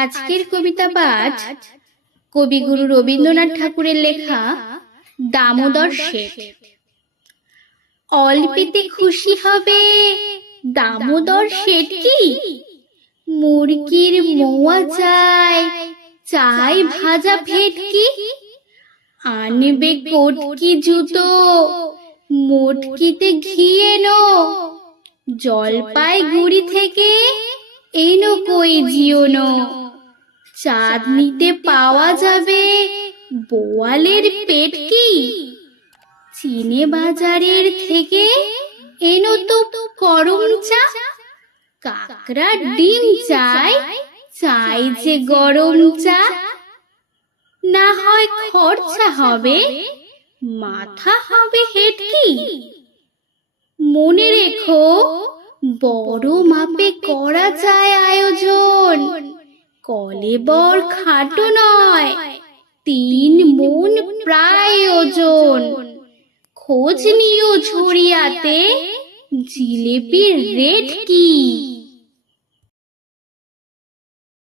আজকের কবিতা পাঠ কবিগুরু রবীন্দ্রনাথ ঠাকুরের লেখা দামোদর শেঠ। অল্পেতে খুশি হবে দামোদর শেঠ কি? মুরগির মোয়া চাই, চাই ভাজা ভেটকি। আনবে কোটকি জুতো, মোটকিতে ঘি এনো। জলপাইগুড়ি থেকে এনো কই জিওনো। চাঁদনিতে পাওয়া যাবে বোয়ালের পেটকি। চিনে বাজারের থেকে এনো তো করম চা। কাকড়ার ডিম চাই, চাই যে গরম চা। না হয় খরচা হবে, মাথা হবে হেটকি। মনে রেখো বড় মাপে করা যায় আয়োজন। কলেবর খাটো নয়, 3 মণ প্রায় ওজন। খোঁজ নিও ঝুড়িয়াতে জিলেপির রেট কি।